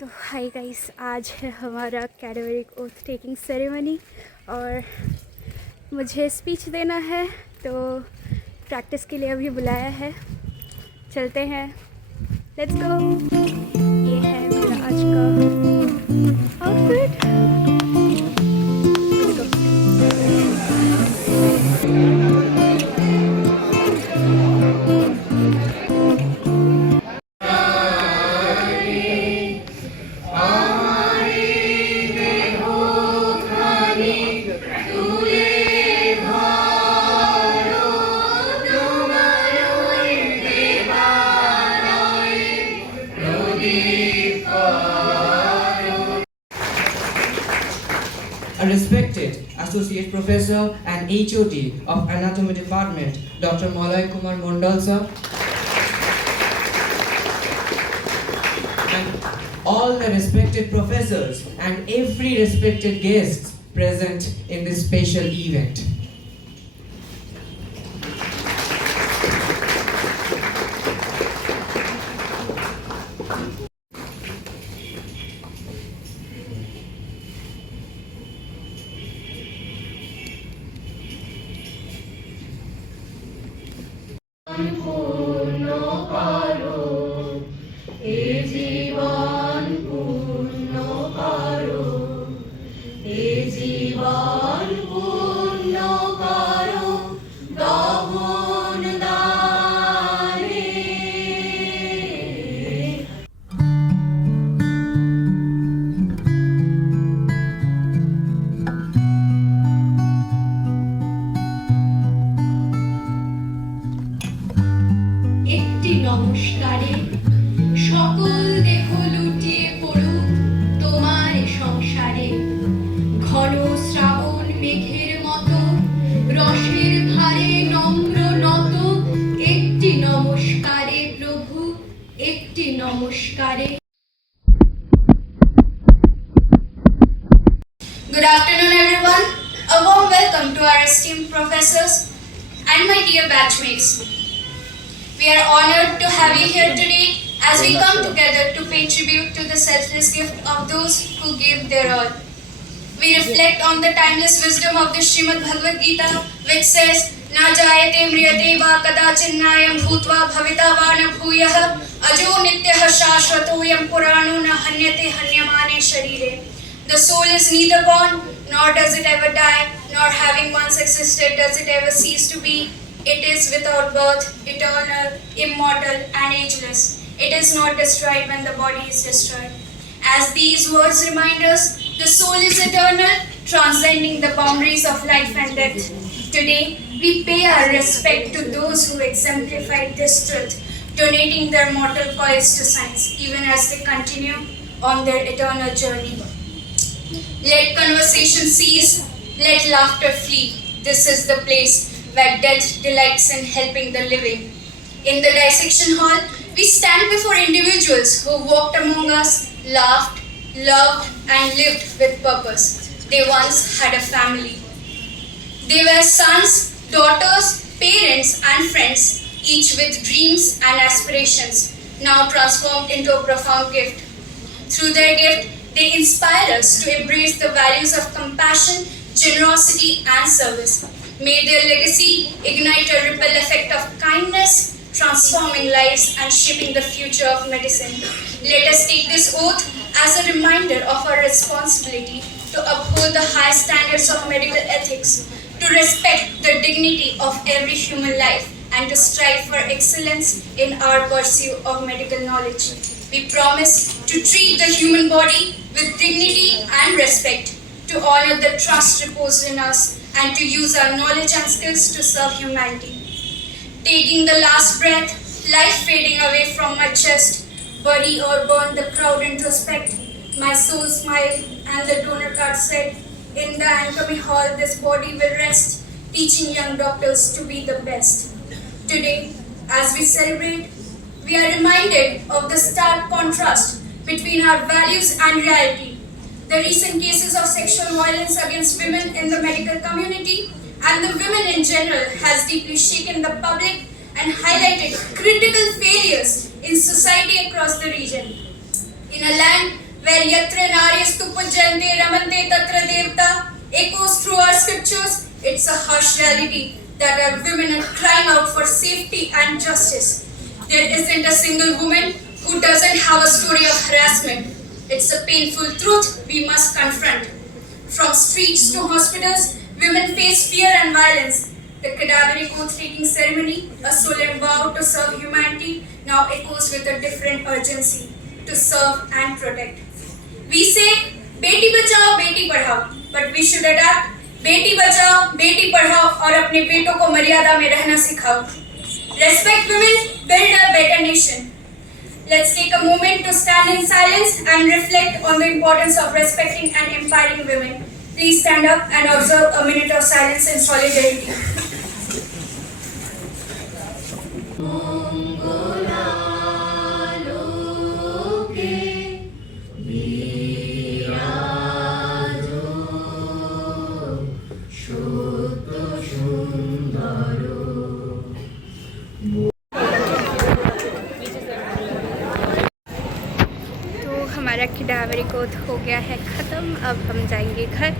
तो hi guys, आज है हमारा कैडबरिक ओथ टेकिंग सेरेमनी और मुझे स्पीच देना है, तो प्रैक्टिस के लिए अभी बुलाया है। चलते हैं, लेट्स गो। ये है मेरा आज का outfit. A respected Associate Professor and HOD of Anatomy Department, Dr. Malay Kumar Mondal sir, and all the respected professors and every respected guests present in this special event. পূর্ণ করো এ জীবন পূর্ণ করো এ জীবন পূর্ণ করো দহন দানে একটি নমস্কারে সকল দেহ লুটিয়ে পড়ুক তোমার সংসারে। ঘন শ্রাবণ মেঘের মতো রসের ভারে নম্র নত, একটি নমস্কারে প্রভু, একটি নমস্কারে। Good afternoon, everyone. A warm welcome to our esteemed professors and my dear batchmates. We are honored to have you here today as we come together to pay tribute to the selfless gift of those who gave their all. We reflect on the timeless wisdom of the Srimad Bhagavad Gita, which says, "Na jayate mriyate va kadachin nayam bhutva bhavita va na bhuyah ajo nityah shashvatoyam purano na hanyate hanyamane sharire." The soul is neither born, nor does it ever die, nor having once existed does it ever cease to be. It is without birth, eternal, immortal, and ageless. It is not destroyed when the body is destroyed. As these words remind us, the soul is eternal, transcending the boundaries of life and death. Today, we pay our respect to those who exemplified this truth, donating their mortal coils to science, even as they continue on their eternal journey. Let conversation cease, let laughter flee. This is the place where death delights in helping the living. In the dissection hall, we stand before individuals who walked among us, laughed, loved, and lived with purpose. They once had a family. They were sons, daughters, parents, and friends, each with dreams and aspirations, now transformed into a profound gift. Through their gift, they inspire us to embrace the values of compassion, generosity, and service. May their legacy ignite a ripple effect of kindness, transforming lives and shaping the future of medicine. Let us take this oath as a reminder of our responsibility to uphold the high standards of medical ethics, to respect the dignity of every human life, and to strive for excellence in our pursuit of medical knowledge. We promise to treat the human body with dignity and respect, to honor the trust reposed in us, and to use our knowledge and skills to serve humanity. Taking the last breath, life fading away from my chest, bury or burn the crowd introspect. My soul smiled and the donor card said, "In the Anatomy Hall this body will rest, teaching young doctors to be the best." Today, as we celebrate, we are reminded of the stark contrast between our values and reality. The recent cases of sexual violence against women in the medical community and the women in general has deeply shaken the public and highlighted critical failures in society across the region. In a land where yatra naryastu pujyante ramante tatra devta echoes through our scriptures. It's a harsh reality that our women are crying out for safety and justice. There isn't a single woman who doesn't have a story of harassment. It's a painful truth we must confront. From streets to hospitals, women face fear and violence. The cadaveric oath-taking ceremony, a solemn vow to serve humanity, now echoes with a different urgency to serve and protect. We say, Beti Bachao, Beti Padhao, but we should adapt, Beti Bachao, Beti Padhao और अपने बेटों को मर्यादा में रहना सिखाओ. Respect women, build a better nation. Let's take a moment to stand in silence and reflect on the importance of respecting and empowering women. Please stand up and observe a minute of silence in solidarity. तो हमारा cadaveric oath हो गया है ख़त्म. अब हम जाएंगे घर.